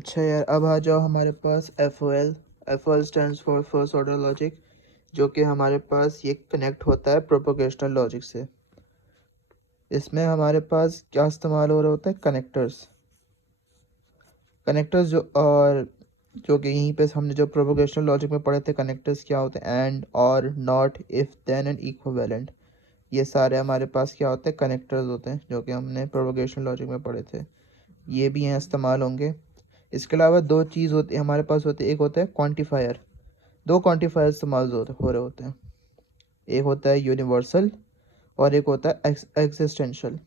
अच्छा यार, अब आ जाओ हमारे पास FOL। FOL stands for first order logic, जो कि हमारे पास ये कनेक्ट होता है प्रोपोगेशनल लॉजिक से। इसमें हमारे पास क्या इस्तेमाल हो रहा होता है, कनेक्टर्स। कनेक्टर्स जो कि यहीं पे हमने जो प्रोपोगेशनल लॉजिक में पढ़े थे, कनेक्टर्स क्या होते हैं, एंड, और, not, if, then and equivalent. ये सारे हमारे पास क्या होते हैं, कनेक्टर्स होते हैं, जो कि हमने प्रोपोगेशनल लॉजिक में पढ़े थे। ये भी यहाँ इस्तेमाल होंगे। इसके अलावा दो चीज़ होती है हमारे पास, होती है, एक होता है क्वांटिफायर। दो क्वांटिफायर इस्तेमाल हो रहे होते हैं। एक होता है यूनिवर्सल और एक होता है एक्सिस्टेंशियल।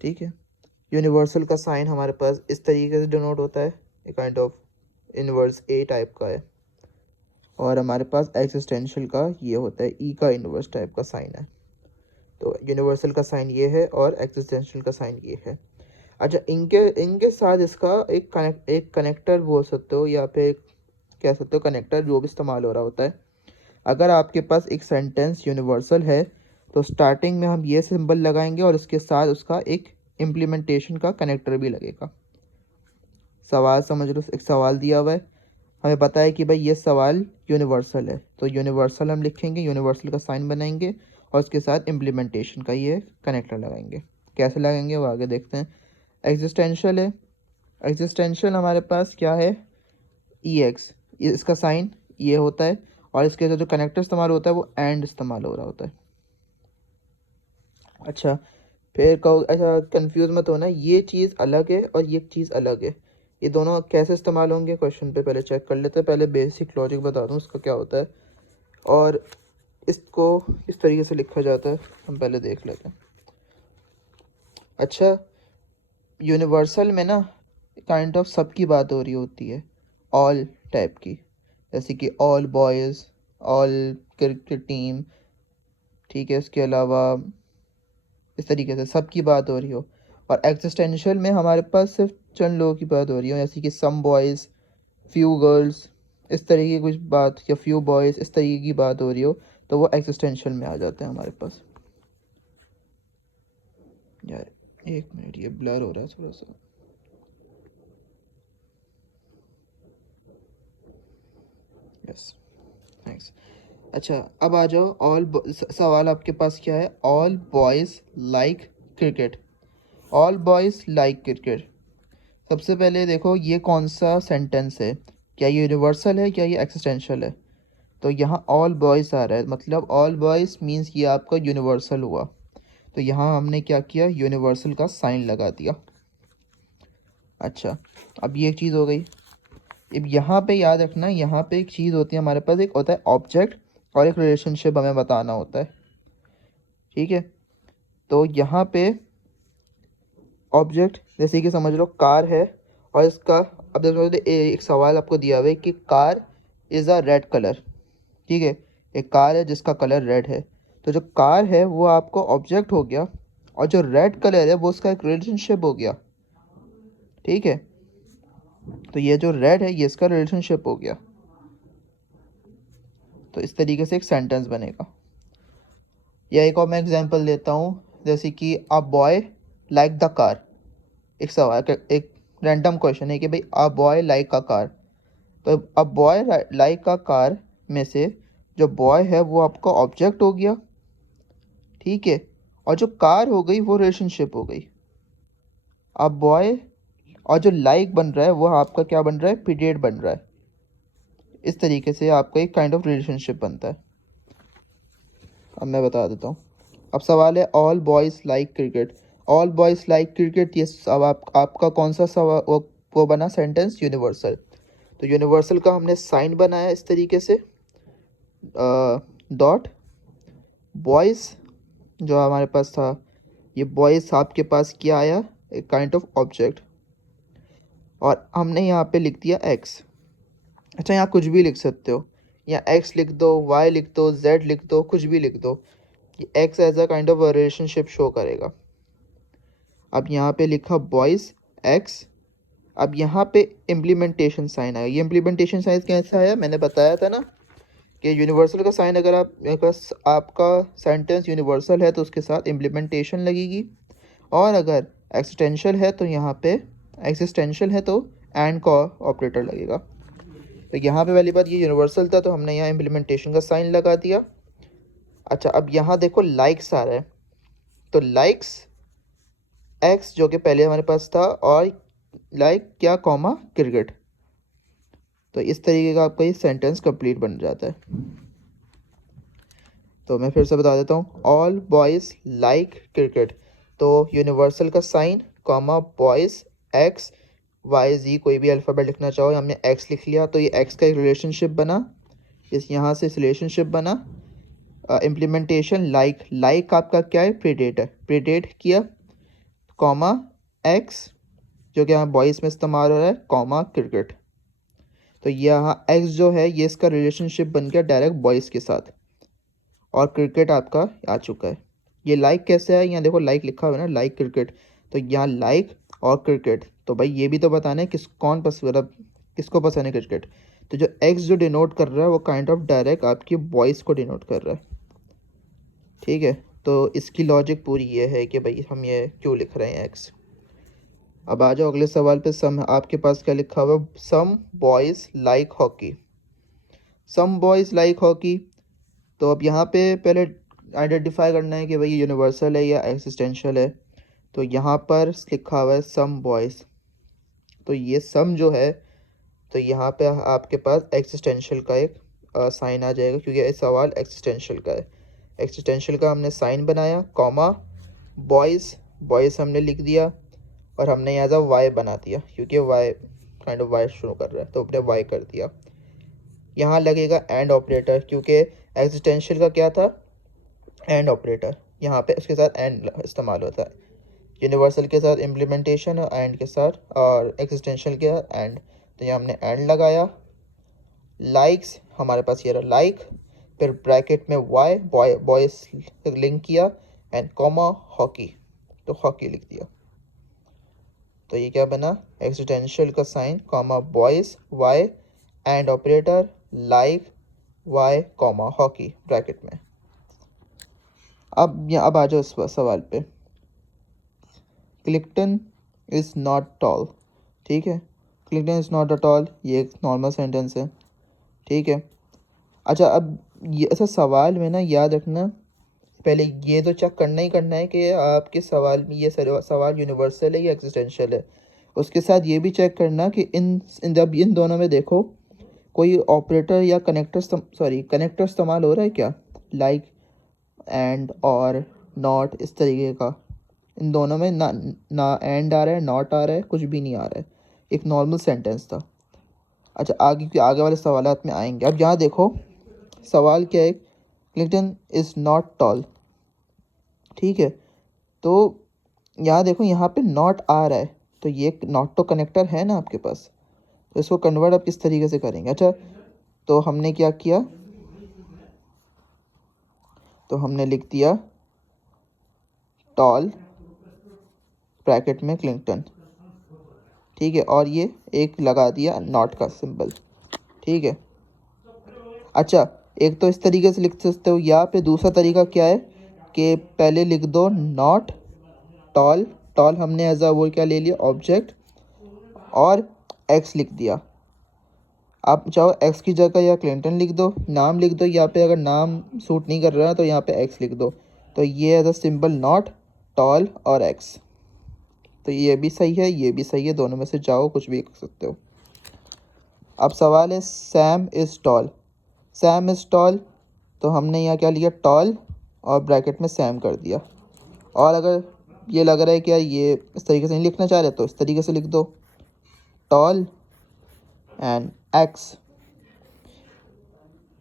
ठीक है। यूनिवर्सल का साइन हमारे पास इस तरीके से डिनोट होता है, एक kind of inverse A type का है। और हमारे पास एक्सिस्टेंशियल का ये होता है ई का इनवर्स टाइप का साइन है। तो यूनिवर्सल का साइन ये है और एक्सिस्टेंशियल का साइन ये है। अच्छा, इनके इनके साथ इसका एक कनेक्टर बोल सकते हो, या फिर कह सकते हो कनेक्टर जो भी इस्तेमाल हो रहा होता है। अगर आपके पास एक सेंटेंस यूनिवर्सल है तो स्टार्टिंग में हम ये सिंबल लगाएंगे और उसके साथ उसका एक इम्प्लीमेंटेशन का कनेक्टर भी लगेगा। सवाल समझ लो, एक सवाल दिया हुआ है, हमें पता है कि भाई ये सवाल यूनिवर्सल है, तो यूनिवर्सल हम लिखेंगे, यूनिवर्सल का साइन बनाएंगे और उसके साथ इम्प्लीमेंटेशन का ये कनेक्टर लगाएंगे। कैसे लगाएंगे वो आगे देखते हैं। एग्जिस्टेंशियल है। एग्जिस्टेंशियल हमारे पास क्या है, EX, इसका साइन ये होता है और इसके साथ जो कनेक्टर इस्तेमाल होता है वो एंड इस्तेमाल हो रहा होता है। अच्छा, फिर कहो, अच्छा कंफ्यूज मत होना, ये चीज़ अलग है और ये चीज़ अलग है। ये दोनों कैसे इस्तेमाल होंगे क्वेश्चन पे पहले चेक कर लेते हैं। पहले बेसिक लॉजिक बता दूँ इसका क्या होता है और इसको किस तरीके से लिखा जाता है, हम पहले देख लेते हैं। अच्छा, यूनिवर्सल में ना काइंड ऑफ सब की बात हो रही होती है, ऑल टाइप की, जैसे कि all boys, all cricket team. ठीक है, इसके अलावा इस तरीके से सब की बात हो रही हो। और एक्जिस्टेंशियल में हमारे पास सिर्फ चंद लोगों की बात हो रही हो, जैसे कि सम बॉयज़, फ्यू गर्ल्स, इस तरीके की कुछ बात, या फ्यू बॉयज़, इस तरीके की बात हो रही हो, तो वो एक्जिस्टेंशियल में आ जाते हैं हमारे पास। यार एक मिनट, ये ब्लर हो रहा है थोड़ा सा। Yes, thanks. अच्छा, अब आ जाओ, सवाल आपके पास क्या है, all boys like cricket. All boys like cricket. सबसे पहले देखो ये कौन सा सेंटेंस है, क्या ये यूनिवर्सल है, क्या ये एक्सिस्टेंशियल है। तो यहाँ ऑल बॉयज़ आ रहा है, मतलब ऑल बॉयज़ मीन्स ये आपका यूनिवर्सल हुआ। तो यहाँ हमने क्या किया, यूनिवर्सल का साइन लगा दिया। अच्छा, अब ये एक चीज़ हो गई। अब यहाँ पे याद रखना, यहाँ पे एक चीज़ होती है हमारे पास, एक होता है ऑब्जेक्ट और एक रिलेशनशिप हमें बताना होता है। ठीक है, तो यहाँ पे ऑब्जेक्ट जैसे कि समझ लो कार है, और इसका, अब देखो एक सवाल आपको दिया हुआ है कि car is a red colour. ठीक है, एक कार है जिसका कलर रेड है, तो जो कार है वो आपको ऑब्जेक्ट हो गया, और जो रेड कलर है वो उसका एक रिलेशनशिप हो गया। ठीक है, तो ये जो रेड है ये इसका रिलेशनशिप हो गया। तो इस तरीके से एक सेंटेंस बनेगा। या एक और मैं एग्जांपल देता हूँ, जैसे कि a boy like the car. एक सवाल, एक रैंडम क्वेश्चन है कि भाई a boy like a car. तो a boy like a car में से जो बॉय है वो आपका ऑब्जेक्ट हो गया। ठीक है, और जो कार हो गई वो रिलेशनशिप हो गई। अब बॉय और जो लाइक बन रहा है वो आपका क्या बन रहा है, पीरियड बन रहा है। इस तरीके से आपका एक काइंड ऑफ रिलेशनशिप बनता है। अब मैं बता देता हूँ। अब सवाल है, all boys like cricket. All boys like cricket, ये सब आपका कौन सा सवाल, वो बना सेंटेंस यूनिवर्सल। तो यूनिवर्सल का हमने साइन बनाया इस तरीके से, डॉट, बॉयज़ जो हमारे पास था, ये बॉयज़ आपके पास क्या आया, एक काइंड ऑफ ऑब्जेक्ट, और हमने यहाँ पे लिख दिया एक्स। अच्छा, यहाँ कुछ भी लिख सकते हो, या एक्स लिख दो, वाई लिख दो, जेड लिख दो, कुछ भी लिख दो, ये X as a kind of relationship show करेगा। अब यहाँ पे लिखा बॉयज़ एक्स। अब यहाँ पे इम्प्लीमेंटेशन साइन आया। ये इम्प्लीमेंटेशन साइन कैसे आया, मैंने बताया था ना कि यूनिवर्सल का साइन, अगर आपका सेंटेंस यूनिवर्सल है तो उसके साथ इम्प्लीमेंटेशन लगेगी, और अगर एक्सटेंशियल है तो यहाँ पे, एक्सिस्टेंशियल है तो एंड का ऑपरेटर लगेगा। तो यहाँ पे वाली बात ये यूनिवर्सल था, तो हमने यहाँ इम्प्लीमेंटेशन का साइन लगा दिया। अच्छा, अब यहाँ देखो लाइक्स आ रहा है, तो लाइक्स एक्स जो कि पहले हमारे पास था, और लाइक क्या कॉमा क्रिकेट। तो इस तरीके का आपका ये सेंटेंस कंप्लीट बन जाता है। तो मैं फिर से बता देता हूँ, ऑल बॉयज़ लाइक क्रिकेट। तो यूनिवर्सल का sign comma boys x y z, कोई भी अल्फ़ाबेट लिखना चाहो, हमने एक्स लिख लिया, तो ये एक्स का एक रिलेशनशिप बना, इस यहाँ से इस रिलेशनशिप बना। इम्प्लीमेंटेशन लाइक आपका क्या है, प्रीडेट है, प्रीडेट किया, कॉमा एक्स जो कि यहाँ बॉयज़ में इस्तेमाल हो रहा है, कॉमा क्रिकेट। तो यहाँ एक्स जो है ये इसका रिलेशनशिप बन गया डायरेक्ट बॉयज़ के साथ, और क्रिकेट आपका आ चुका है। ये लाइक कैसे है, यहाँ देखो लाइक लिखा हुआ है ना, लाइक क्रिकेट, तो यहाँ लाइक और क्रिकेट, तो भाई ये भी तो बताना है मतलब किसको पसंद है क्रिकेट। तो जो एक्स जो डिनोट कर रहा है वो काइंड ऑफ डायरेक्ट आपकी बॉयज़ को डिनोट कर रहा है, ठीक है। तो इसकी लॉजिक पूरी ये है कि भाई हम ये क्यों लिख रहे हैं एक्स। अब आ जाओ अगले सवाल पे। सम आपके पास क्या लिखा हुआ है, सम बॉयज़ लाइक हॉकी, सम बॉयज़ लाइक हॉकी। तो अब यहाँ पे पहले आइडेंटिफाई करना है कि भाई ये यूनिवर्सल है या एक्सिस्टेंशियल है। तो यहाँ पर लिखा हुआ है सम बॉयज़, तो ये सम जो है, तो यहाँ पे आपके पास एक्सिस्टेंशियल का एक साइन आ जाएगा, क्योंकि ये सवाल एक्सिस्टेंशियल का है। एक्सिस्टेंशियल का हमने साइन बनाया, कॉमा बॉयज़, बॉयज़ हमने लिख दिया, और हमने यहाँ से वाई बना दिया, क्योंकि वाई काइंड ऑफ वाई शुरू कर रहा है, तो अपने वाई कर दिया। यहाँ लगेगा एंड ऑपरेटर, क्योंकि एक्सिस्टेंशियल का क्या था, एंड ऑपरेटर, यहाँ पे उसके साथ एंड इस्तेमाल होता है। यूनिवर्सल के साथ इम्प्लीमेंटेशन और एंड के साथ, और एक्सिस्टेंशियल के साथ एंड, तो यहाँ हमने एंड लगाया। लाइक्स हमारे पास ये रहा लाइक, फिर ब्रैकेट में वाई, बॉयज लिंक किया, एंड कॉमा हॉकी, तो हॉकी लिख दिया। तो ये क्या बना, एक्सिस्टेंशियल का sign, comma boys Y, and operator like Y comma hockey bracket में। अब आ जाओ इस सवाल पे। क्लिंटन इज़ नॉट टॉल, ठीक है, Clinton is not a tall, ये एक नॉर्मल सेंटेंस है, ठीक है। अच्छा, अब ये ऐसा सवाल में ना याद रखना, पहले ये तो चेक करना ही करना है कि आपके सवाल में ये सवाल यूनिवर्सल है या एक्सिस्टेंशियल है। उसके साथ ये भी चेक करना कि इन दोनों में देखो कोई ऑपरेटर या कनेक्टर इस्तेमाल हो रहा है क्या, लाइक एंड और नॉट, इस तरीके का। इन दोनों में ना एंड आ रहा है, नॉट आ रहा है, कुछ भी नहीं आ रहा है, एक नॉर्मल सेंटेंस था। अच्छा, आगे वाले सवालात में आएंगे। अब यहाँ देखो सवाल क्या है, क्लिंटन इज़ नॉट टॉल, ठीक है। तो यहाँ देखो यहाँ पे नॉट आ रहा है, तो ये नॉट तो कनेक्टर है ना आपके पास, तो इसको कन्वर्ट आप किस तरीके से करेंगे। अच्छा, तो हमने क्या किया, तो हमने लिख दिया टॉल ब्रैकेट में क्लिंटन, ठीक है, और ये एक लगा दिया नॉट का सिंबल, ठीक है। अच्छा, एक तो इस तरीके से लिख सकते हो, या पे दूसरा तरीका क्या है कि पहले लिख दो नॉट टॉल, टॉल हमने एज अ वो क्या ले लिया ऑब्जेक्ट, और एक्स लिख दिया। आप चाहो एक्स की जगह या क्लिंटन लिख दो, नाम लिख दो, यहाँ पे अगर नाम सूट नहीं कर रहा है तो यहाँ पे एक्स लिख दो। तो ये as a symbol not tall और एक्स, तो ये भी सही है, ये भी सही है, दोनों में से जाओ कुछ भी कर सकते हो। अब सवाल है Sam is tall, Sam is tall, तो हमने यहाँ क्या लिया टॉल और ब्रैकेट में सैम कर दिया। और अगर ये लग रहा है कि यार ये इस तरीके से नहीं लिखना चाह रहे, तो इस तरीके से लिख दो टॉल एंड एक्स।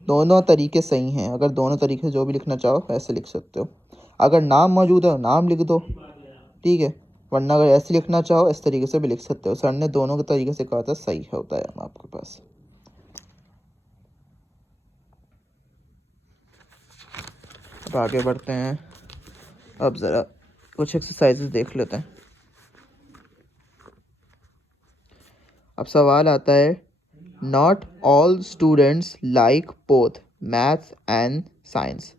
दोनों तरीके सही हैं, अगर दोनों तरीके से जो भी लिखना चाहो वैसे लिख सकते हो। अगर नाम मौजूद है नाम लिख दो, ठीक है, वरना अगर ऐसे लिखना चाहो इस तरीके से भी लिख सकते हो। सर ने दोनों के तरीके से कहा था, सही होता है हम आपके पास। अब आगे बढ़ते हैं, अब ज़रा कुछ एक्सरसाइजेस देख लेते हैं। अब सवाल आता है, not all students like both maths and science.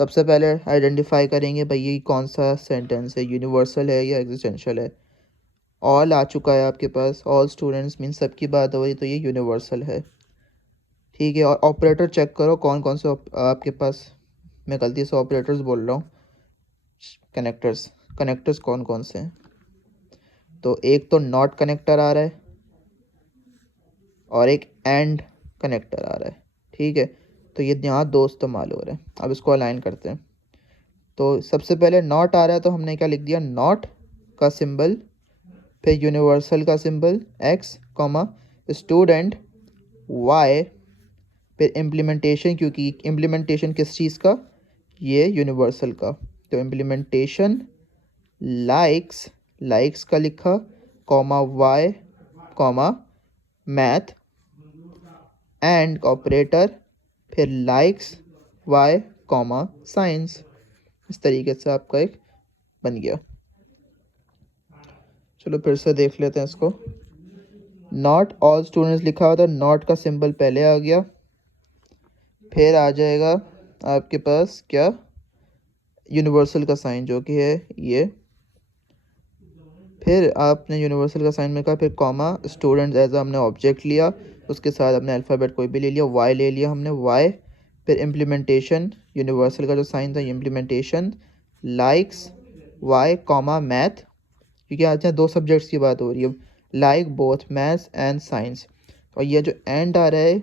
सबसे पहले आइडेंटिफाई करेंगे भाई ये कौन सा सेंटेंस है, यूनिवर्सल है या एग्जिस्टेंशियल है। ऑल आ चुका है आपके पास, ऑल स्टूडेंट्स मीन सबकी बात हो रही, तो ये यूनिवर्सल है। ठीक है, और ऑपरेटर चेक करो कौन कौन से आपके पास, मैं गलती से ऑपरेटर्स बोल रहा हूँ, कनेक्टर्स, कनेक्टर्स कौन कौन से हैं। तो एक तो नॉट कनेक्टर आ रहा है और एक एंड कनेक्टर आ रहा है। ठीक है, तो ये यहाँ दो इस्तेमाल हो रहे हैं। अब इसको अलाइन करते हैं। तो सबसे पहले नॉट आ रहा है, तो हमने क्या लिख दिया, नॉट का सिंबल, फिर यूनिवर्सल का symbol X comma student Y, फिर इम्प्लीमेंटेशन, क्योंकि इम्प्लीमेंटेशन किस चीज़ का, ये यूनिवर्सल का, तो इम्प्लीमेंटेशन लाइक्स, लाइक्स का लिखा, comma Y comma math, and operator, फिर लाइक्स वाई कॉमा साइंस। इस तरीके से आपका एक बन गया। चलो फिर से देख लेते हैं इसको। नॉट ऑल स्टूडेंट्स लिखा हुआ था, नॉट का सिंबल पहले आ गया, फिर आ जाएगा आपके पास क्या, यूनिवर्सल का साइन जो कि है ये, फिर आपने यूनिवर्सल का साइन में कहा, फिर कॉमा स्टूडेंट्स एज हमने ऑब्जेक्ट लिया, उसके साथ अपने अल्फ़ाबेट कोई भी ले लिया, वाई ले लिया हमने, वाई, फिर इम्प्लीमेंटेशन, यूनिवर्सल का जो साइन था implementation likes Y comma math, क्योंकि आज यहाँ दो सब्जेक्ट्स की बात हो रही है, like both maths and science. और ये जो एंड आ रहा है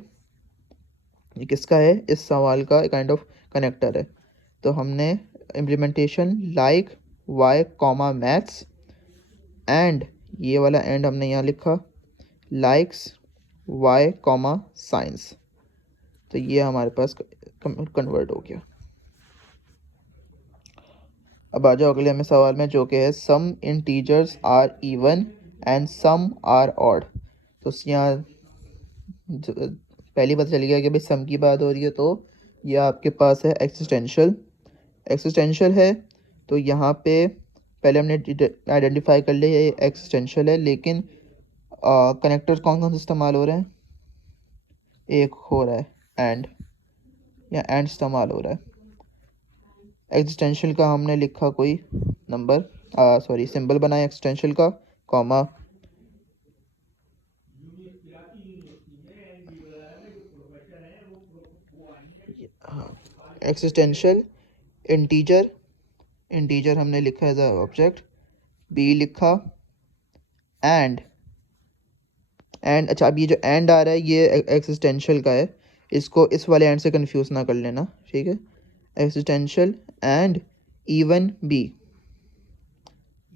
ये किसका है, इस सवाल का काइंड ऑफ कनेक्टर है। तो हमने implementation like Y comma maths and, ये वाला एंड हमने यहाँ लिखा लाइक्स वाई कॉमा साइंस, तो ये हमारे पास कन्वर्ट हो गया। अब आ जाओ अगले हमें सवाल में, जो कि है some integers are even and some are odd. तो यहाँ पहली पता चल गया कि भाई सम की बात हो रही है, तो यह आपके पास है एक्सिस्टेंशियल, एक्सिस्टेंशियल है। तो यहाँ पे पहले हमने आइडेंटिफाई कर लिया ये एक्सिस्टेंशियल है, लेकिन कनेक्टर्स कौन कौन से इस्तेमाल हो रहे हैं, एक हो रहा है एंड, या एंड इस्तेमाल हो रहा है। एक्सिस्टेंशियल का हमने लिखा कोई नंबर, सॉरी सिंबल बनाया एक्सिस्टेंशियल का, कॉमा एक्सिस्टेंशियल इंटीजर, इंटीजर हमने लिखा एज ऑब्जेक्ट, बी लिखा एंड, एंड अच्छा अब ये जो एंड आ रहा है ये एक्सिस्टेंशियल का है, इसको इस वाले एंड से कंफ्यूज ना कर लेना, ठीक है। Existential and even be,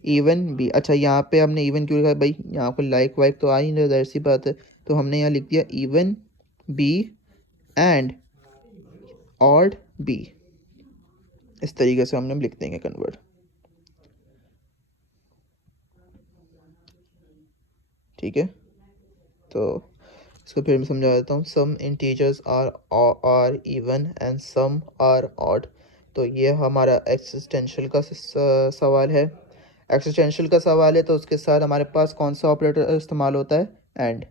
even be, अच्छा यहाँ पे हमने इवन क्यों लिखा भाई, यहाँ पर लाइक वाइक तो आ ही नहीं, जाहिर सी बात है, तो हमने यहाँ लिख दिया even B and odd B, इस तरीके से हमने लिख देंगे कन्वर्ट। ठीक है, तो इसको फिर मैं समझा देता हूँ। Some integers are even and some are odd, तो ये हमारा एक्सिस्टेंशियल का सवाल है। एक्सिस्टेंशियल का सवाल है तो उसके साथ हमारे पास कौन सा ऑपरेटर इस्तेमाल होता है, एंड।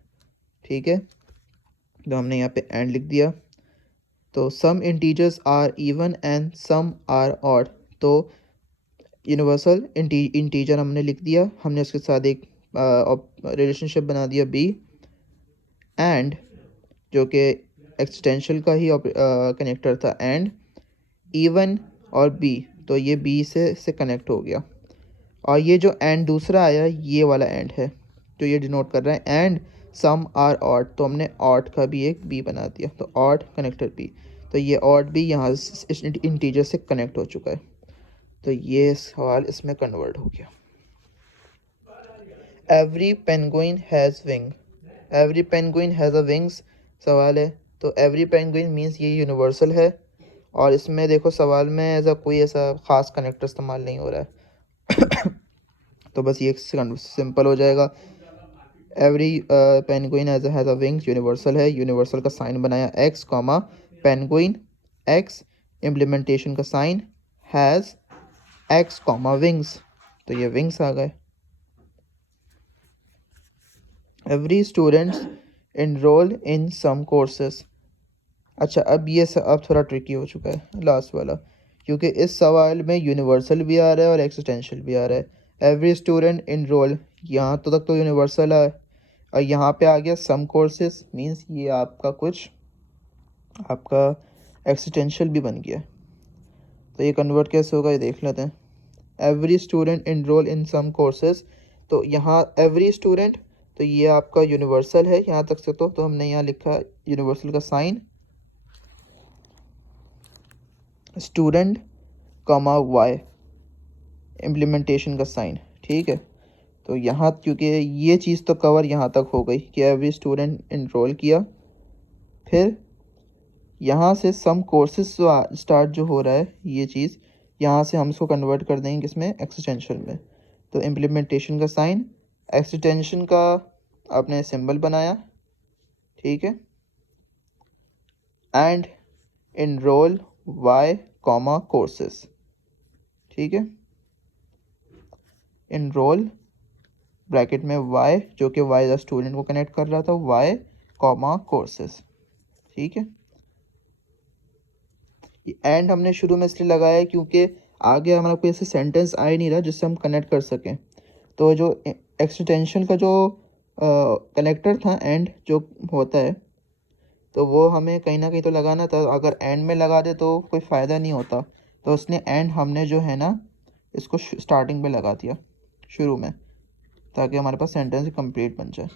ठीक है, तो हमने यहाँ पे एंड लिख दिया। तो some integers are even and some are odd, तो यूनिवर्सल इंटीजर हमने लिख दिया, हमने उसके साथ एक रिलेशनशिप बना दिया बी, एंड जो कि एक्सटेंशियल का ही कनेक्टर था, एंड इवन और बी, तो ये बी से कनेक्ट हो गया। और ये जो एंड दूसरा आया ये वाला एंड है, तो ये डिनोट कर रहा है एंड सम आर ऑड, तो हमने ऑड का भी एक बी बना दिया, तो ऑड कनेक्टर बी, तो ये ऑड भी यहाँ इस इंटीजर से कनेक्ट हो चुका है, तो ये सवाल इसमें कन्वर्ट हो गया। Every penguin has wing, every penguin has a wings सवाल है, तो एवरी पेंगुइन मीन्स ये यूनिवर्सल है, और इसमें देखो सवाल में ऐसा कोई ऐसा ख़ास कनेक्टर इस्तेमाल नहीं हो रहा है तो बस ये सिंपल हो जाएगा। Every penguin has a wings universal है, यूनिवर्सल का साइन बनाया x comma penguin x, implementation का sign has x comma wings, तो ये विंग्स आ गए। Every students enroll in some courses, अच्छा अब ये अब थोड़ा ट्रिकी हो चुका है लास्ट वाला, क्योंकि इस सवाल में यूनिवर्सल भी आ रहा है और एक्सिस्टेंशियल भी आ रहा है। एवरी स्टूडेंट इनरोल, यहाँ तो तक तो यूनिवर्सल है, और यहाँ पे आ गया सम कोर्सेज, मींस ये आपका कुछ आपका एक्सटेंशियल भी बन गया। तो ये कन्वर्ट कैसे होगा ये देख लेते हैं। Every student enrol in some courses, तो यहाँ एवरी स्टूडेंट, तो ये आपका यूनिवर्सल है यहाँ तक से। तो हमने यहाँ लिखा यूनिवर्सल का sign student comma Y, implementation का साइन, ठीक है। तो यहाँ क्योंकि ये चीज़ तो कवर यहाँ तक हो गई कि एवरी स्टूडेंट इनरोल किया, फिर यहाँ से सम कोर्सेज स्टार्ट जो हो रहा है ये चीज़, यहाँ से हम इसको कन्वर्ट कर देंगे किसमें, एक्सटेंशन में। तो इम्प्लीमेंटेशन का साइन, एक्सटेंशन का आपने सिंबल बनाया, ठीक है, and enrol Y comma courses, ठीक है। इनरोल ब्रैकेट में वाई, जो कि वाई द स्टूडेंट को कनेक्ट कर रहा था, वाई कॉमा कोर्सेस, ठीक है। एंड हमने शुरू में इसलिए लगाया क्योंकि आगे हमारा कोई ऐसे सेंटेंस आ ही नहीं रहा जिससे हम कनेक्ट कर सकें। तो जो एक्सटेंशन का जो कनेक्टर था एंड जो होता है, तो वो हमें कहीं ना कहीं तो लगाना था। अगर एंड में लगा दे तो कोई फ़ायदा नहीं होता, तो उसने एंड हमने जो है ना इसको स्टार्टिंग में लगा दिया, शुरू में, ताकि हमारे पास सेंटेंस कंप्लीट बन जाए।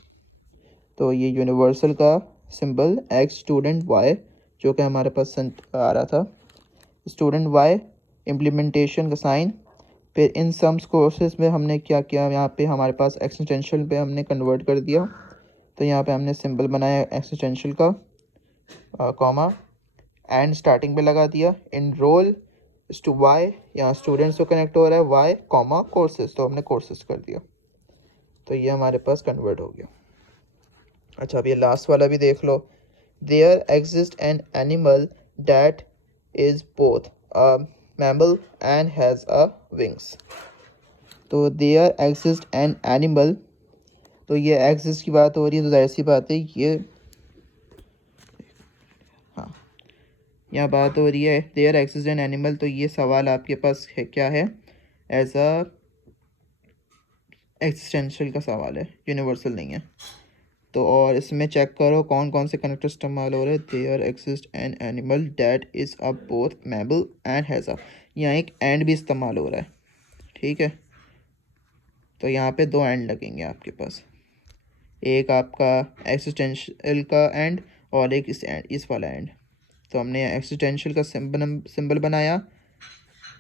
तो ये यूनिवर्सल का सिंबल एक्स स्टूडेंट वाई जो कि हमारे पास आ रहा था, स्टूडेंट वाई, इम्प्लीमेंटेशन का साइन, फिर इन सम्स कोर्सेज में हमने क्या किया, यहाँ पे हमारे पास एक्सटेंशियल पे हमने कन्वर्ट कर दिया। तो यहाँ पे हमने सिंबल बनाया एक्सटेंशियल का, कॉमा, एंड स्टार्टिंग पे लगा दिया। इनरोल टू वाई, यहाँ स्टूडेंट्स को कनेक्ट हो रहा है, वाई कॉमा कोर्सेज, तो हमने कोर्सेज कर दिया। तो ये हमारे पास कन्वर्ट हो गया। अच्छा, अब ये लास्ट वाला भी देख लो। There exist an animal that is both a mammal and has a wings. तो देयर एग्जिस्ट एन एनिमल, तो ये एग्जिस्ट की बात हो रही है, तो जाहिर सी बात है ये, हाँ, यहाँ बात हो रही है देयर एग्जिस्ट एन एनिमल, तो ये सवाल आपके पास है क्या है, एज अ एक्सिस्टेंशियल का सवाल है, यूनिवर्सल नहीं है। तो और इसमें चेक करो कौन कौन से कनेक्टर इस्तेमाल हो रहे हैं। There exist an animal that is a both mammal and has a, यहाँ एक एंड भी इस्तेमाल हो रहा है, ठीक है। तो यहाँ पे दो एंड लगेंगे आपके पास, एक आपका एक्सिस्टेंशियल का एंड और एक इस वाला एंड। तो हमने एक्सिस्टेंशियल का सिंबल बनाया,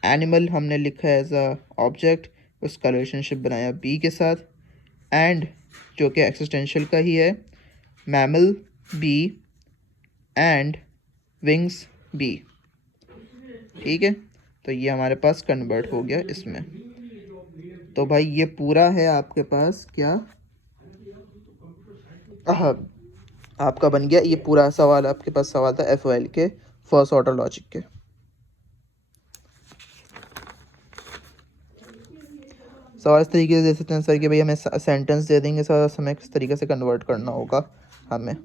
एनिमल हमने लिखा है एज अ ऑब्जेक्ट, उसका रिलेशनशिप बनाया बी के साथ, एंड जो कि एक्सिस्टेंशियल का ही है, mammal B and wings B, ठीक है। तो ये हमारे पास कन्वर्ट हो गया इसमें। तो भाई ये पूरा है आपके पास क्या, आपका बन गया ये पूरा सवाल। आपके पास सवाल था FOL के फर्स्ट ऑर्डर लॉजिक के। सवाल इस तरीके से दे सकते हैं सर कि भाई हमें सेंटेंस दे देंगे सर, हमें किस तरीके से कन्वर्ट करना होगा हमें।